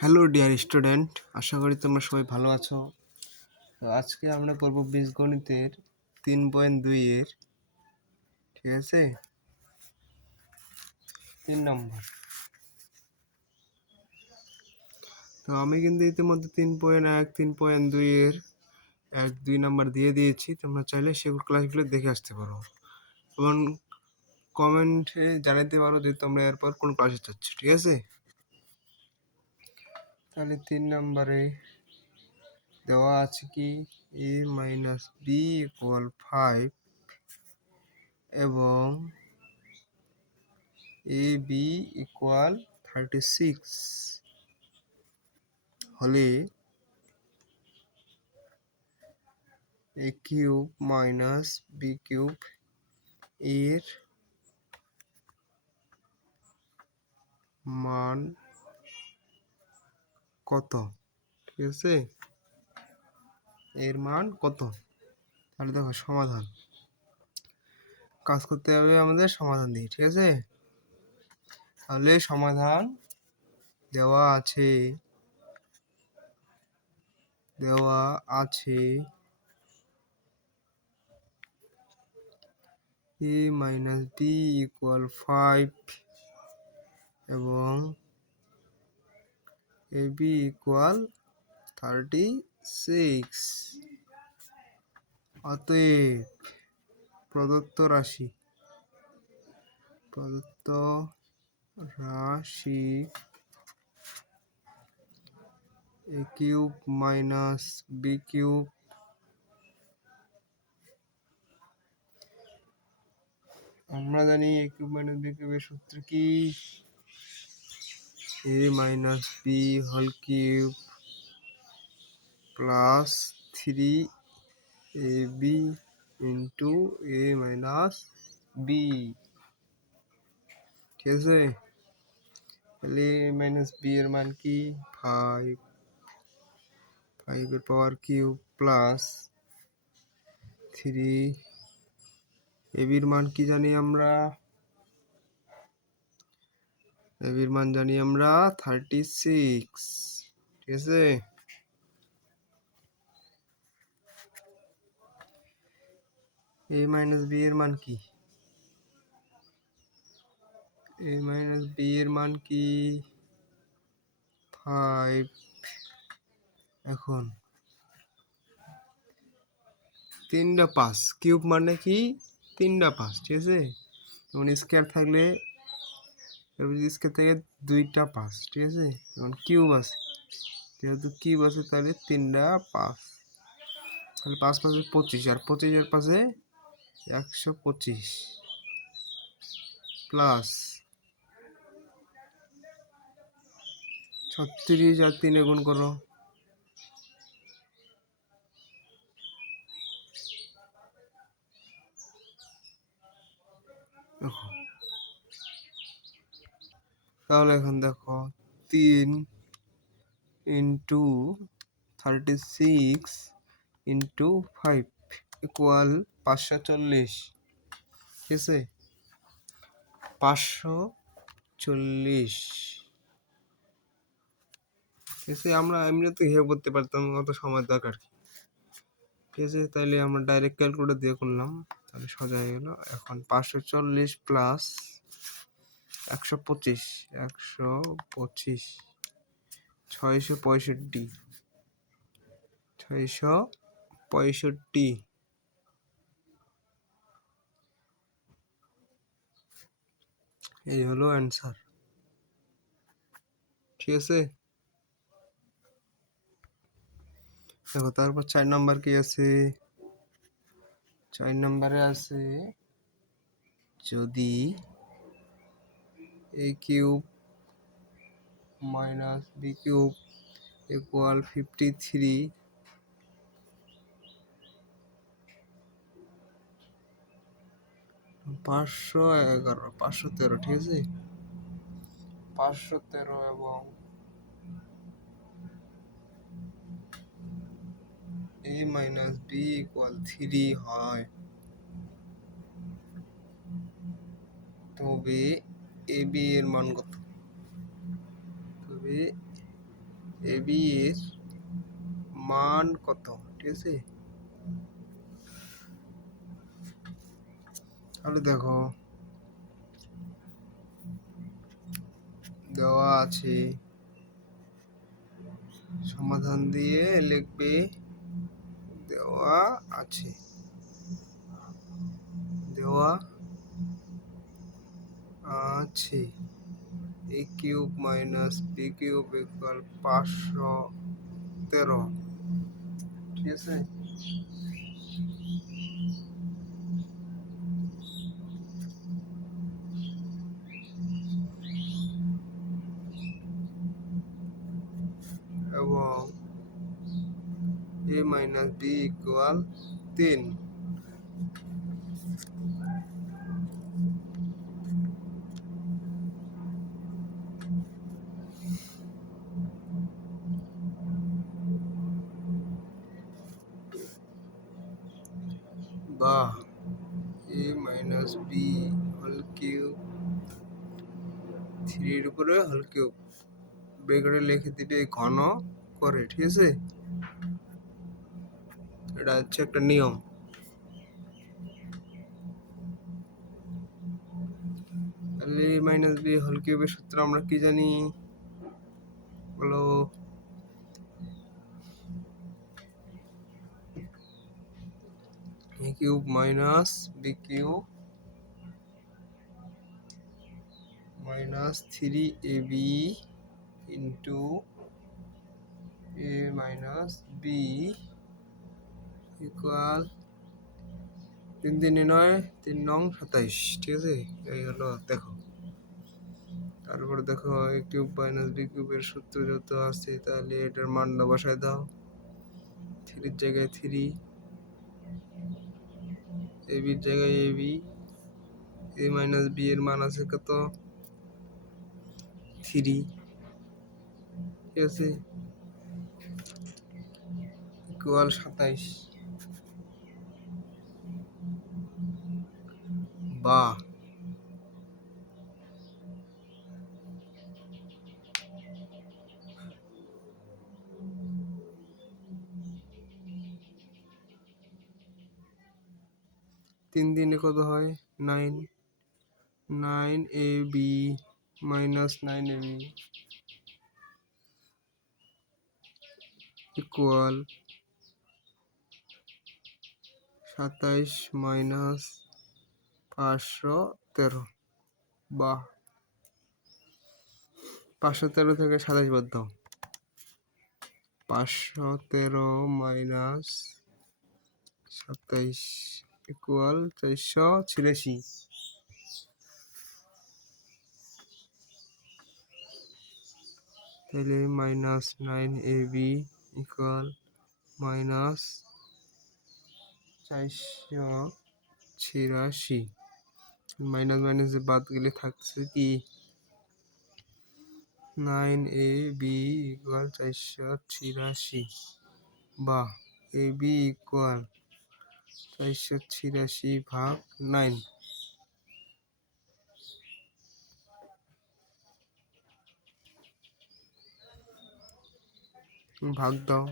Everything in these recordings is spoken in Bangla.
হ্যালো ডিয়ার স্টুডেন্ট, আশা করি তোমরা সবাই ভালো আছো। তো আজকে আমরা করব বীজগণিতের 3.2 এর, ঠিক আছে, 3 নম্বর। তো আমি কিন্তু ইতিমধ্যে 3.1 3.2 এর 1-2 নাম্বার দিয়ে দিয়েছি। তোমরা চাইলে সেগুলো ক্লাসগুলো দেখে আসতে পারো এবং কমেন্টে জানাতে পারো যে তোমরা এরপর কোন ক্লাসে চাচ্ছ, ঠিক আছে। তাহলে 3 নম্বরে দেওয়া আছে কি a মাইনাস বি ইকুয়াল 5 এবং AB ইকুয়াল 36 হলে a cube minus B cube এর মান কত, ঠিক আছে, এর মান কত। তাহলে দেখো সমাধান কাজ করতে হবে আমাদের সমাধান দিয়ে, ঠিক আছে। তাহলে সমাধান দেওয়া আছে a মাইনাস বি ইকুয়াল 5 এবং ab ইকুয়াল 36। অতএব প্রদত্ত রাশি a cube minus B cube আমরা জানি a কিউব মাইনাস বি কিউবের সূত্র কি, a minus B whole cube plus 3ab into a minus B, ঠিক আছে। তাহলে a মাইনাস বি এর মান কি 5 এর পাওয়ার কিউব প্লাস 3 ab এর মান কি জানি আমরা, ab এর মান জানি আমরা 36, ঠিক আছে। a মাইনাস বি এর মান কি, a মাইনাস বি এর মান কি 5। এখন 3টা 5 কিউব মানে কি 3টা 5, ঠিক আছে। যেমন স্কয়ার থাকলে স্কয়ার থেকে 2টা 5, ঠিক আছে। এখন কিউব আছে, যেহেতু কিউব আছে তাহলে 3টা 5, তাহলে 5 5 25 আর 25 এর পাশে 125 প্লাস 36 আর 3 গুণ করো, দেখো। তাহলে এখন দেখো 3 ইন্টু 36 ইন্টু 5 ইকুয়াল 540, ঠিক আছে, 540, ঠিক আছে। আমরা এমনিতে হিসাব করতে পারতাম, অত সময় দরকার কি, ঠিক আছে। তাইলে আমরা ডাইরেক্ট ক্যালকুলেটর দিয়ে করলাম, তাহলে সোজা হয়ে গেল। এখন 540 প্লাস 125 665 এই হলো অ্যান্সার, ঠিক আছে। দেখো তারপর 4 নাম্বার কি আছে, 4 নম্বরে আছে যদি a cube minus B cube equal 53 511 513, ঠিক আছে, 513 এবং a মাইনাস বি ইকুয়াল 3 হয়, তবে ab এর মান কত, তবে এ বি এর মান কত, ঠিক আছে? তাহলে দেখো দেওয়া আছে, সমাধান দিয়ে লিখবে দেওয়া আছে, দেওয়া আছে a cube minus B cube equal 513, ঠিক আছে? এবং এ মাইনাস বি ইকুয়াল 3। বা A minus B whole cube 3 এর উপরে হোল কিউব ব্রেকেটে লিখে দিবে ঘন করে, ঠিক আছে? এটা হচ্ছে একটা নিয়ম। তাহলে এ মাইনাস বি হোল কিউবের সূত্র আমরা কি জানি বলো? A cube minus B cube minus 3ab into a minus b equal 3 3 9 3 9 27, ঠিক আছে? এই হলো, দেখো। তারপর দেখো এ কিউব মাইনাস বি কিউবের সূত্র যত আছে তাহলে এটার মানটা বসায় দাও। 3 এর জায়গায় 3, এ বির জায়গায় A B, A minus B এর মান আছে কত? 3, ঠিক আছে? ইকুয়াল 27। বা 3 দিনে কত হয়? 9, 9ab minus 9ab equal 27 minus 513। বা 513 থেকে 27 বাদ দাও। 513 মাইনাস 27 ইকুয়াল 486। তাহলে minus 9ab equal minus 486। Minus minus বাদ গেলে থাকছে কি? 9ab ইকুয়াল 486 বা ab ইকুয়াল 486 ভাগ 9। ভাগ দাও,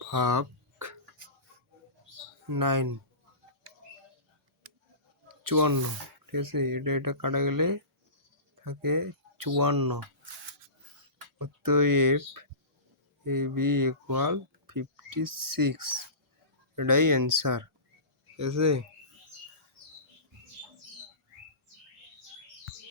ভাগ 9 54, ঠিক আছে? এটা কাটা গেলে থাকে 54। অতএব এ বি ইকুয়াল 56, এটাই অ্যান্সার, ঠিক আছে?